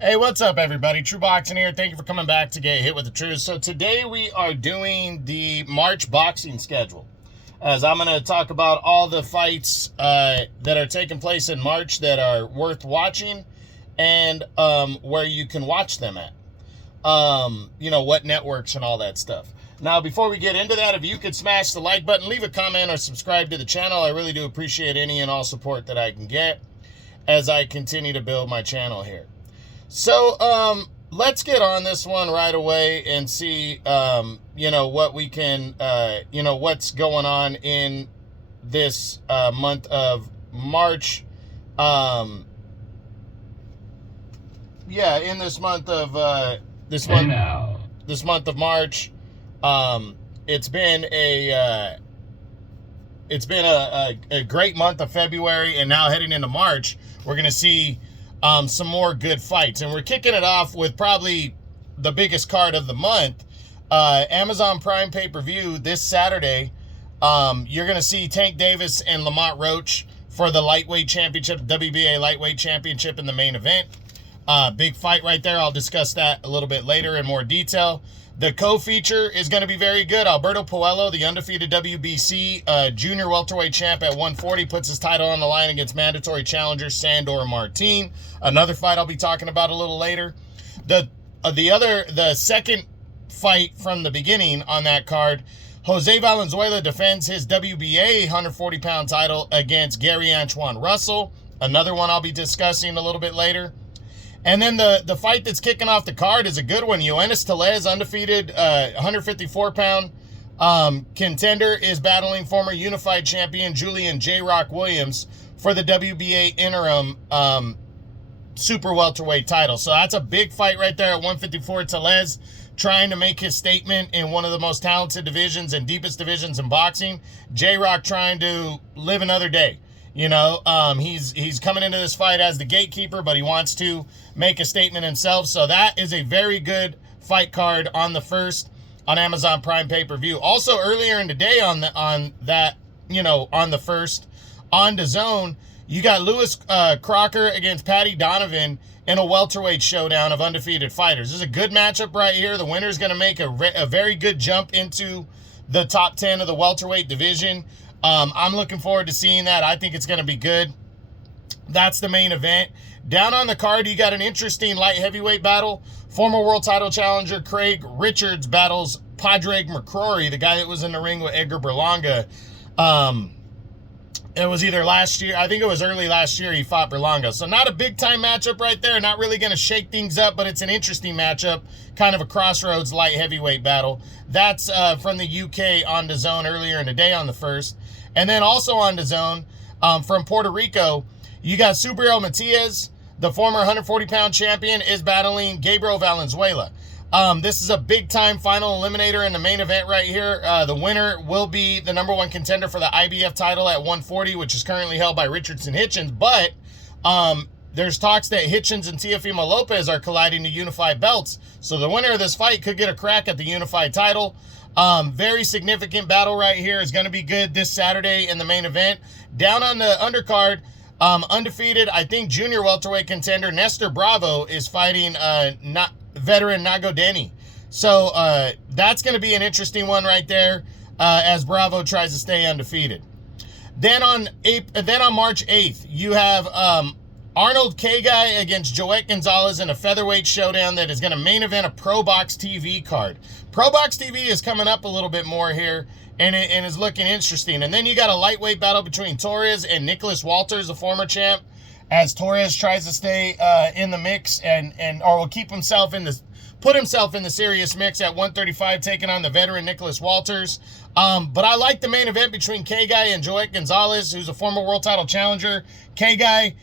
Hey, what's up, everybody? True Boxing here. Thank you for coming back to Get Hit with the Truth. So today we are doing the March boxing schedule, as I'm going to talk about all the fights that are taking place in March that are worth watching, and where you can watch them at. What networks and all that stuff. Now, before we get into that, if you could smash the like button, leave a comment, or subscribe to the channel, I really do appreciate any and all support that I can get as I continue to build my channel here. So, let's get on this one right away and see, what we can, what's going on in this month of March. In this month of this month of March, it's been a great month of February, and now heading into March, we're gonna see some more good fights. And we're kicking it off with probably the biggest card of the month, Amazon Prime pay-per-view this Saturday. You're going to see Tank Davis and Lamont Roach for the lightweight championship, WBA lightweight championship in the main event. Big fight right there. I'll discuss that a little bit later in more detail. The co-feature is going to be very good. Alberto Puello, the undefeated WBC junior welterweight champ at 140, puts his title on the line against mandatory challenger Sandor Martin. Another fight I'll be talking about a little later. The second fight from the beginning on that card, Jose Valenzuela defends his WBA 140-pound title against Gary Antoine Russell. Another one I'll be discussing a little bit later. And then the fight that's kicking off the card is a good one. Yoenis Tellez, undefeated 154-pound contender, is battling former unified champion Julian J. Rock Williams for the WBA interim super welterweight title. So that's a big fight right there at 154. Tellez trying to make his statement in one of the most talented divisions and deepest divisions in boxing. J. Rock trying to live another day. He's coming into this fight as the gatekeeper, but he wants to make a statement himself. So that is a very good fight card on the first on Amazon Prime pay-per-view. Also earlier in the day on the first on DAZN, you got Lewis Crocker against Paddy Donovan in a welterweight showdown of undefeated fighters. This is a good matchup right here. The winner is going to make a very good jump into the top 10 of the welterweight division. I'm looking forward to seeing that. I think it's going to be good. That's the main event. Down on the card, you got an interesting light heavyweight battle. Former world title challenger Craig Richards battles Padraig McCrory, the guy that was in the ring with Edgar Berlanga. It was either last year, I think it was early last year, he fought Berlanga. So not a big-time matchup right there. Not really going to shake things up, but it's an interesting matchup. Kind of a crossroads light heavyweight battle. That's from the UK on DAZN earlier in the day on the first. And then also on DAZN, from Puerto Rico, you got Subriel Matias, the former 140-pound champion, is battling Gabriel Valenzuela. This is a big-time final eliminator in the main event right here. The winner will be the number one contender for the IBF title at 140, which is currently held by Richardson Hitchens. But there's talks that Hitchens and Teofimo Lopez are colliding to unify belts. So the winner of this fight could get a crack at the unified title. Very significant battle right here. Is going to be good this Saturday in the main event. Down on the undercard, undefeated, I think, junior welterweight contender Nestor Bravo is fighting veteran Nago Denny. So that's going to be an interesting one right there as Bravo tries to stay undefeated. Then on March 8th, you have Arnold Kagay against Joet Gonzalez in a featherweight showdown that is going to main event a ProBox TV card. ProBox TV is coming up a little bit more here and is looking interesting. And then you got a lightweight battle between Torres and Nicholas Walters, a former champ, as Torres tries to stay in the mix or will put himself in the serious mix at 135, taking on the veteran Nicholas Walters. But I like the main event between Kagay and Joet Gonzalez, who's a former world title challenger. Kagay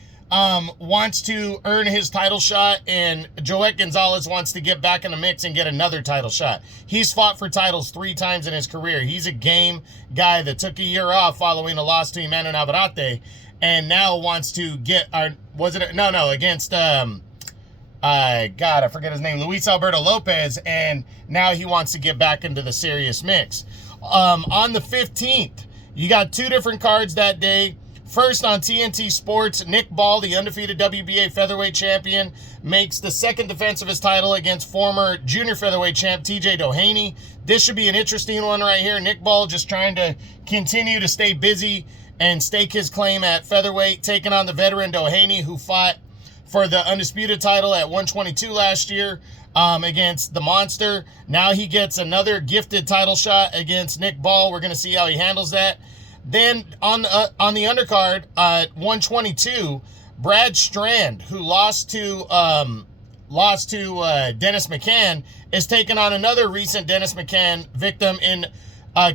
wants to earn his title shot, and Joet Gonzalez wants to get back in the mix and get another title shot. He's fought for titles 3 times in his career. He's a game guy that took a year off following a loss to Emmanuel Navarrete, and now wants to get, against, I forget his name, Luis Alberto Lopez, and now he wants to get back into the serious mix. On the 15th, you got 2 different cards that day. First on TNT Sports, Nick Ball, the undefeated WBA featherweight champion, makes the second defense of his title against former junior featherweight champ TJ Doheny. This should be an interesting one right here. Nick Ball just trying to continue to stay busy and stake his claim at featherweight, taking on the veteran Doheny, who fought for the undisputed title at 122 last year against the Monster. Now he gets another gifted title shot against Nick Ball. We're going to see how he handles that. Then on the undercard at 122, Brad Strand, who lost to Dennis McCann, is taking on another recent Dennis McCann victim in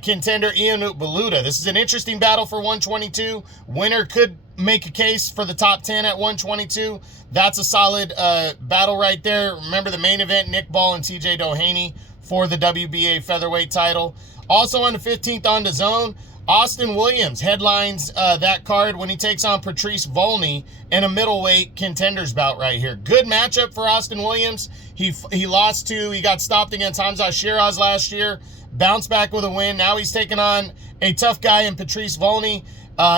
contender Ionut Baluta. This is an interesting battle for 122. Winner could make a case for the top 10 at 122. That's a solid battle right there. Remember the main event, Nick Ball and TJ Doheny for the WBA featherweight title. Also on the 15th on DAZN, Austin Williams headlines that card when he takes on Patrice Volney in a middleweight contenders bout right here. Good matchup for Austin Williams. He got stopped against Hamza Shiraz last year, bounced back with a win. Now he's taking on a tough guy in Patrice Volney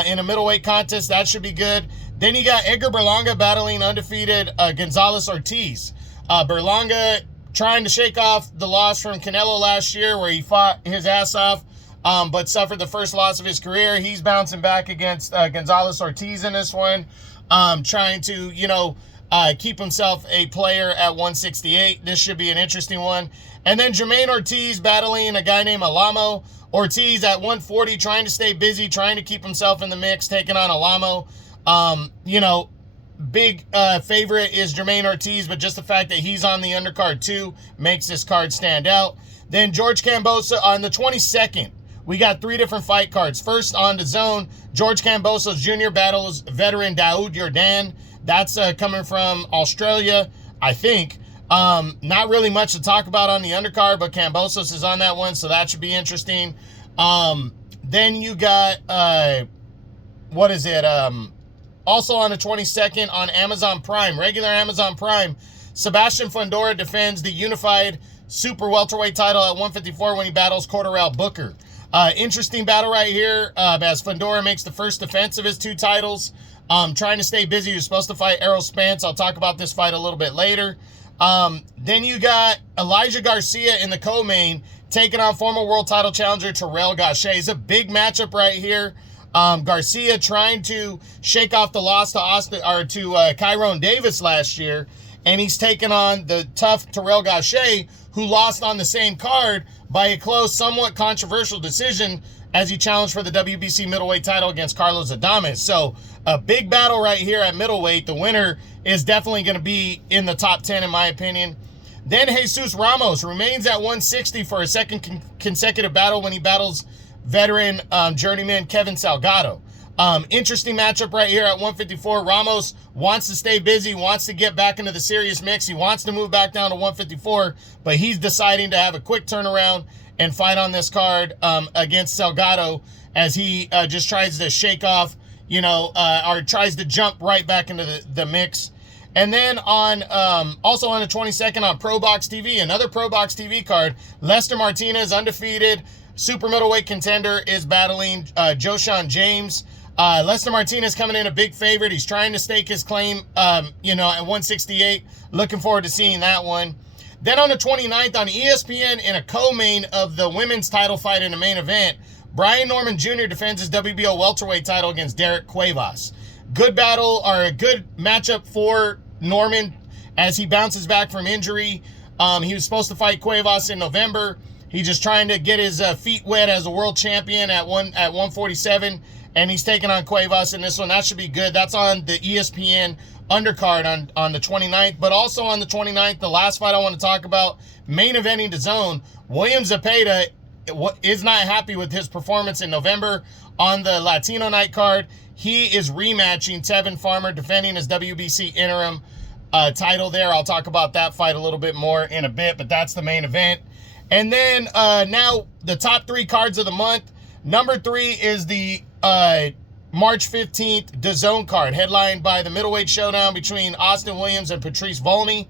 in a middleweight contest. That should be good. Then you got Edgar Berlanga battling undefeated Gonzalez Ortiz. Berlanga trying to shake off the loss from Canelo last year where he fought his ass off, but suffered the first loss of his career. He's bouncing back against Gonzalez Ortiz in this one, trying to, keep himself a player at 168. This should be an interesting one. And then Jermaine Ortiz battling a guy named Alamo. Ortiz at 140, trying to stay busy, trying to keep himself in the mix, taking on Alamo. Big favorite is Jermaine Ortiz, but just the fact that he's on the undercard too makes this card stand out. Then George Kambosos on the 22nd. We got 3 different fight cards. First on DAZN, George Kambosos Jr. battles veteran Daoud Yordan. That's coming from Australia, I think. Not really much to talk about on the undercard, but Kambosos is on that one, so that should be interesting. Then you got, also on the 22nd on Amazon Prime, regular Amazon Prime, Sebastian Fundora defends the unified super welterweight title at 154 when he battles Cordarrelle Booker. Interesting battle right here as Fundora makes the first defense of his 2 titles. Trying to stay busy. He was supposed to fight Errol Spence. I'll talk about this fight a little bit later. Then you got Elijah Garcia in the co-main taking on former world title challenger Terrell Gausha. It's a big matchup right here. Garcia trying to shake off the loss to Kyron Davis last year, and he's taking on the tough Terrell Gausha, who lost on the same card by a close, somewhat controversial decision as he challenged for the WBC middleweight title against Carlos Adames. So a big battle right here at middleweight. The winner is definitely going to be in the top 10 in my opinion. Then Jesus Ramos remains at 160 for a second consecutive battle when he battles veteran journeyman Kevin Salgado. Interesting matchup right here at 154. Ramos wants to stay busy, wants to get back into the serious mix. He wants to move back down to 154, but he's deciding to have a quick turnaround and fight on this card against Salgado as he just tries to shake off, or tries to jump right back into the mix. And then on also on the 22nd on Pro Box TV, another Pro Box TV card, Lester Martinez, undefeated super middleweight contender, is battling Joshawn James. Lester Martinez coming in a big favorite. He's trying to stake his claim, at 168. Looking forward to seeing that one. Then on the 29th on ESPN in a co-main of the women's title fight in the main event, Brian Norman Jr. defends his WBO welterweight title against Derek Cuevas. Good battle, or a good matchup for Norman as he bounces back from injury. He was supposed to fight Cuevas in November. He's just trying to get his feet wet as a world champion at 147, and he's taking on Cuevas in this one. That should be good. That's on the ESPN undercard on the 29th. But also on the 29th, the last fight I want to talk about, main eventing DAZN, William Zepeda is not happy with his performance in November on the Latino night card. He is rematching Tevin Farmer, defending his WBC interim title there. I'll talk about that fight a little bit more in a bit, but that's the main event. And then now the top 3 cards of the month. Number 3 is the March 15th DAZN card, headlined by the middleweight showdown between Austin Williams and Patrice Volney.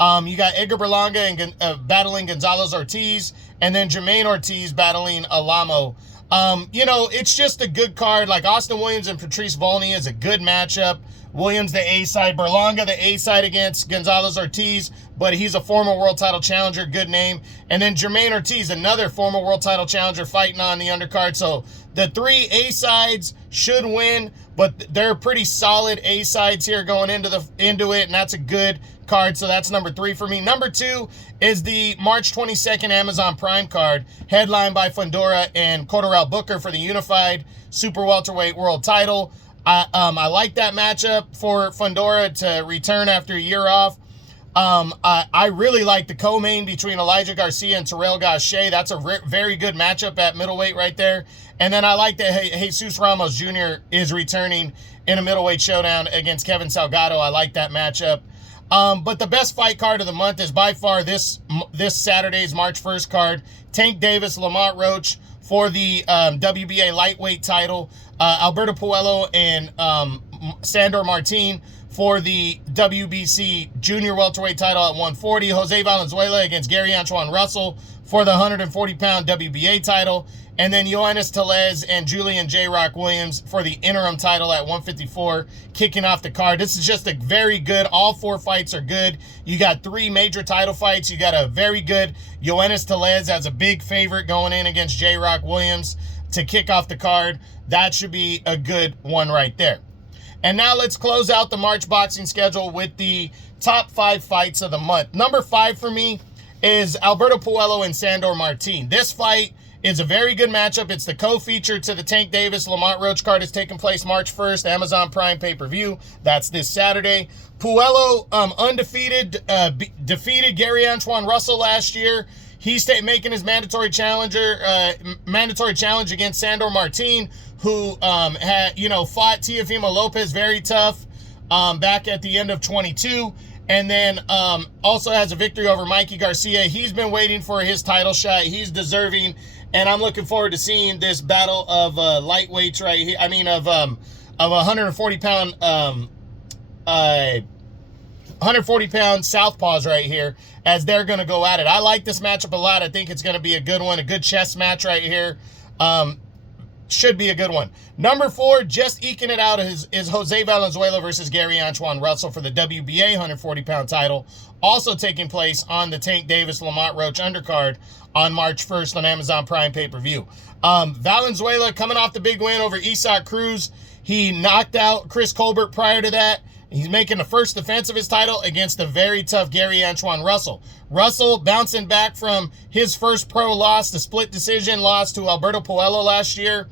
You got Edgar Berlanga battling Gonzalez Ortiz, and then Jermaine Ortiz battling Alamo. You know, it's just a good card. Like Austin Williams and Patrice Volney is a good matchup. Williams the A side, Berlanga the A side against Gonzalez Ortiz, but he's a former world title challenger, good name. And then Jermaine Ortiz, another former world title challenger, fighting on the undercard. So the three A sides should win, but they're pretty solid A sides here going into it, and that's a good card. So that's number 3 for me. Number 2 is the March 22nd Amazon Prime card, headlined by Fundora and Corderal Booker for the unified super welterweight world title. I like that matchup for Fundora to return after a year off. I really like the co-main between Elijah Garcia and Terrell Gausha. That's a very good matchup at middleweight right there. And then I like that Jesus Ramos Jr. is returning in a middleweight showdown against Kevin Salgado. I like that matchup. But the best fight card of the month is by far this Saturday's March 1st card. Tank Davis, Lamont Roach for the WBA lightweight title. Alberto Puello and Sandor Martin for the WBC junior welterweight title at 140. Jose Valenzuela against Gary Antoine Russell for the 140-pound WBA title. And then Yoenis Tellez and Julian J. Rock Williams for the interim title at 154, kicking off the card. This is just a very good, all 4 fights are good. You got 3 major title fights. You got a very good Yoenis Tellez as a big favorite going in against J. Rock Williams to kick off the card. That should be a good one right there. And now let's close out the March boxing schedule with the top 5 fights of the month. Number 5 for me is Alberto Puello and Sandor Martin. This fight is a very good matchup. It's the co-feature to the Tank Davis Lamont Roach card. Is taking place March 1st, Amazon Prime pay-per-view. That's this Saturday. Puello, undefeated, defeated Gary Antoine Russell last year. He's making his mandatory challenge against Sandor Martin, who had fought Teofimo Lopez very tough back at the end of 22. And then also has a victory over Mikey Garcia. He's been waiting for his title shot. He's deserving. And I'm looking forward to seeing this battle of lightweights right here. I mean, of 140-pound 140-pound southpaws right here, as they're going to go at it. I like this matchup a lot. I think it's going to be a good one, a good chess match right here. Should be a good one. Number 4, just eking it out is Jose Valenzuela versus Gary Antoine Russell for the WBA 140-pound title, also taking place on the Tank Davis Lamont Roach undercard on March 1st on Amazon Prime pay-per-view. Valenzuela coming off the big win over Isaac Cruz. He knocked out Chris Colbert prior to that. He's making the first defense of his title against the very tough Gary Antoine Russell. Russell bouncing back from his first pro loss, the split decision loss to Alberto Puello last year.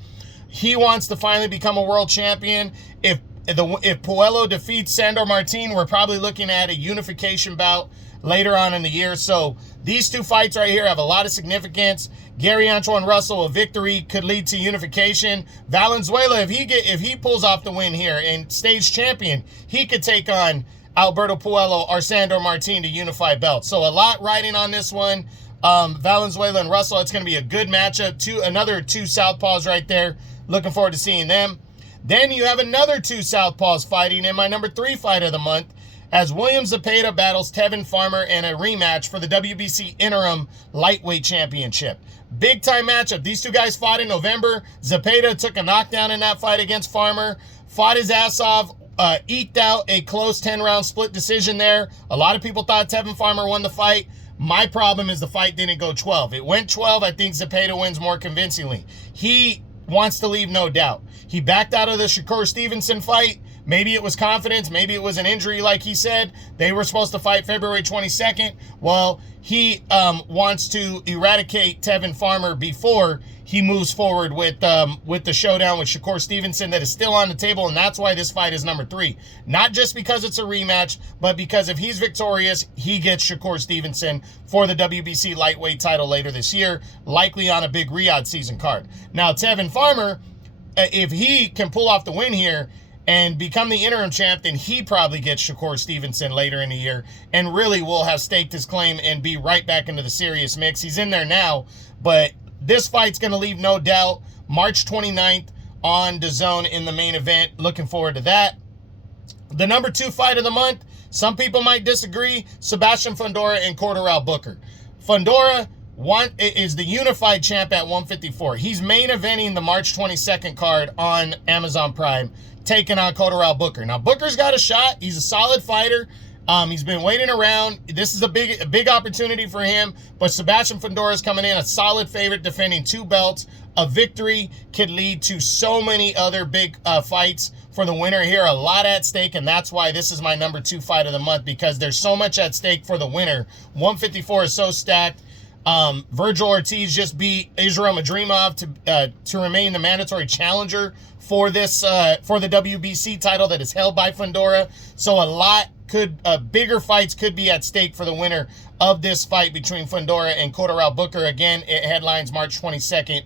He wants to finally become a world champion. If Puello defeats Sandor Martin, we're probably looking at a unification bout later on in the year. So these 2 fights right here have a lot of significance. Gary Antoine Russell, a victory could lead to unification. Valenzuela, if he pulls off the win here and stays champion, he could take on Alberto Puello or Sandor Martin to unify belts. So a lot riding on this one. Valenzuela and Russell, it's going to be a good matchup. Another 2 southpaws right there. Looking forward to seeing them. Then you have another 2 southpaws fighting in my number 3 fight of the month, as William Zepeda battles Tevin Farmer in a rematch for the WBC Interim Lightweight Championship. Big time matchup. These 2 guys fought in November. Zepeda took a knockdown in that fight against Farmer, fought his ass off, eked out a close 10-round split decision there. A lot of people thought Tevin Farmer won the fight. My problem is the fight didn't go 12. It went 12. I think Zepeda wins more convincingly. He wants to leave no doubt. He backed out of the Shakur Stevenson fight. Maybe it was confidence. Maybe it was an injury, like he said. They were supposed to fight February 22nd. Well, he wants to eradicate Tevin Farmer before he moves forward with the showdown with Shakur Stevenson that is still on the table, and that's why this fight is number 3. Not just because it's a rematch, but because if he's victorious, he gets Shakur Stevenson for the WBC lightweight title later this year, likely on a big Riyadh season card. Now, Tevin Farmer, if he can pull off the win here and become the interim champ, then he probably gets Shakur Stevenson later in the year and really will have staked his claim and be right back into the serious mix. He's in there now, but this fight's going to leave no doubt. March 29th on DAZN in the main event. Looking forward to that. The number 2 fight of the month, some people might disagree, Sebastian Fundora and Corderal Booker. Fundora is the unified champ at 154. He's main eventing the March 22nd card on Amazon Prime, taking on Kotaro Booker. Now, Booker's got a shot. He's a solid fighter. He's been waiting around. This is a big opportunity for him, but Sebastian Fundora is coming in a solid favorite, defending 2 belts. A victory could lead to so many other big fights for the winner here. A lot at stake, and that's why this is my number 2 fight of the month, because there's so much at stake for the winner. 154 is so stacked. Virgil Ortiz just beat Israel Madrimov to remain the mandatory challenger for this for the WBC title that is held by Fundora. So bigger fights could be at stake for the winner of this fight between Fundora and Kotaro Booker. Again, it headlines March 22nd,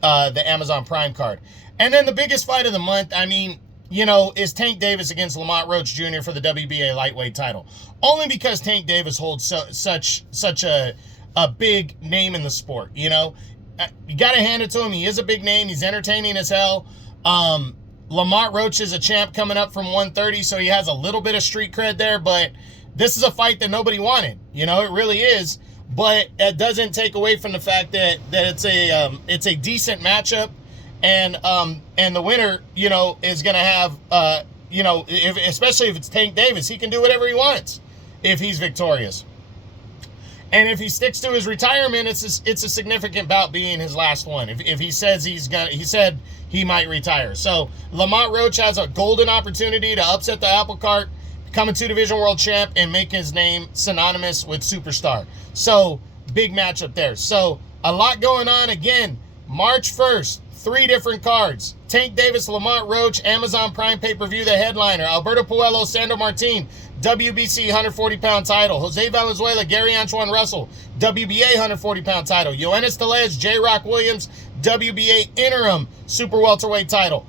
the Amazon Prime card. And then the biggest fight of the month, I mean, you know, is Tank Davis against Lamont Roach Jr. for the WBA lightweight title. Only because Tank Davis holds such a big name in the sport, you know. You got to hand it to him. He is a big name. He's entertaining as hell. Lamont Roach is a champ coming up from 130, so he has a little bit of street cred there, but this is a fight that nobody wanted. You know, it really is. But it doesn't take away from the fact that it's a decent matchup, and the winner, you know, is going to have, you know, especially if it's Tank Davis, he can do whatever he wants if he's victorious. And if he sticks to his retirement, it's a significant bout being his last one. If he says he said he might retire. So Lamont Roach has a golden opportunity to upset the apple cart, become a 2-division world champ, and make his name synonymous with superstar. So big matchup there. So a lot going on. Again, March 1st, 3 different cards. Tank Davis, Lamont Roach, Amazon Prime pay-per-view, the headliner. Alberto Puello, Sandor Martin, WBC 140-pound title. Jose Valenzuela, Gary Antoine Russell, WBA 140-pound title. Yoenis Tellez, J. Rock Williams, WBA interim super welterweight title.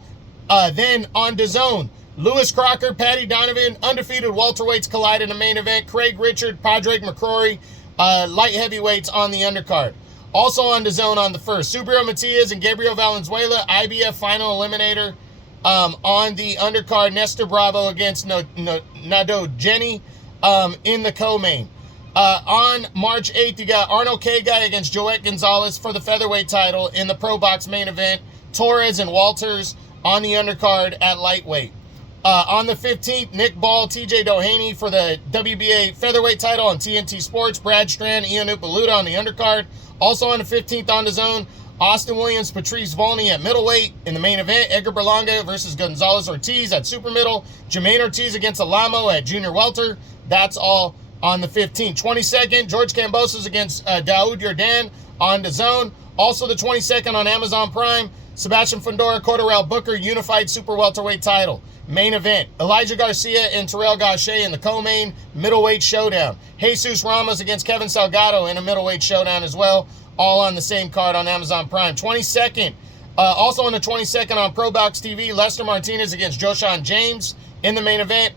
Then on DAZN, Lewis Crocker, Paddy Donovan, undefeated welterweights collide in the main event. Craig Richard, Padraig McCrory, light heavyweights on the undercard. Also on DAZN on the 1st, Subriel Matias and Gabriel Valenzuela, IBF final eliminator. On the undercard, Nestor Bravo against Nado Jenny in the co-main. On March 8th, you got Arnold Kagay against Joet Gonzalez for the featherweight title in the Pro Box main event. Torres and Walters on the undercard at lightweight. On the 15th, Nick Ball, TJ Doheny for the WBA featherweight title on TNT Sports. Brad Strand, Ian Upaluda on the undercard. Also on the 15th on DAZN, Austin Williams, Patrice Volney at middleweight in the main event. Edgar Berlanga versus Gonzalez Ortiz at super middle. Jermaine Ortiz against Alamo at junior welter. That's all on the 15th. 22nd, George Kambosos against Daoud Yordan on DAZN. Also the 22nd on Amazon Prime, Sebastian Fundora, Kotaro Booker, unified super welterweight title. Main event, Elijah Garcia and Terrell Gausha in the co-main middleweight showdown. Jesus Ramos against Kevin Salgado in a middleweight showdown as well. All on the same card on Amazon Prime. 22nd, also on the 22nd on Pro Box TV, Lester Martinez against Joshawn James in the main event.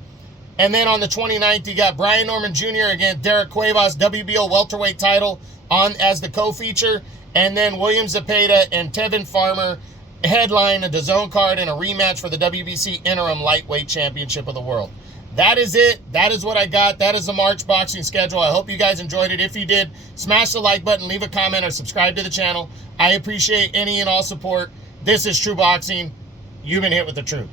And then on the 29th, you got Brian Norman Jr. against Derek Cuevas, WBO welterweight title on as the co-feature. And then William Zepeda and Tevin Farmer headline a DAZN card and a rematch for the WBC interim lightweight championship of the world. That is it. That is what I got. That is the March boxing schedule. I hope you guys enjoyed it. If you did, smash the like button, leave a comment, or subscribe to the channel. I appreciate any and all support. This is True Boxing. You've been hit with the truth.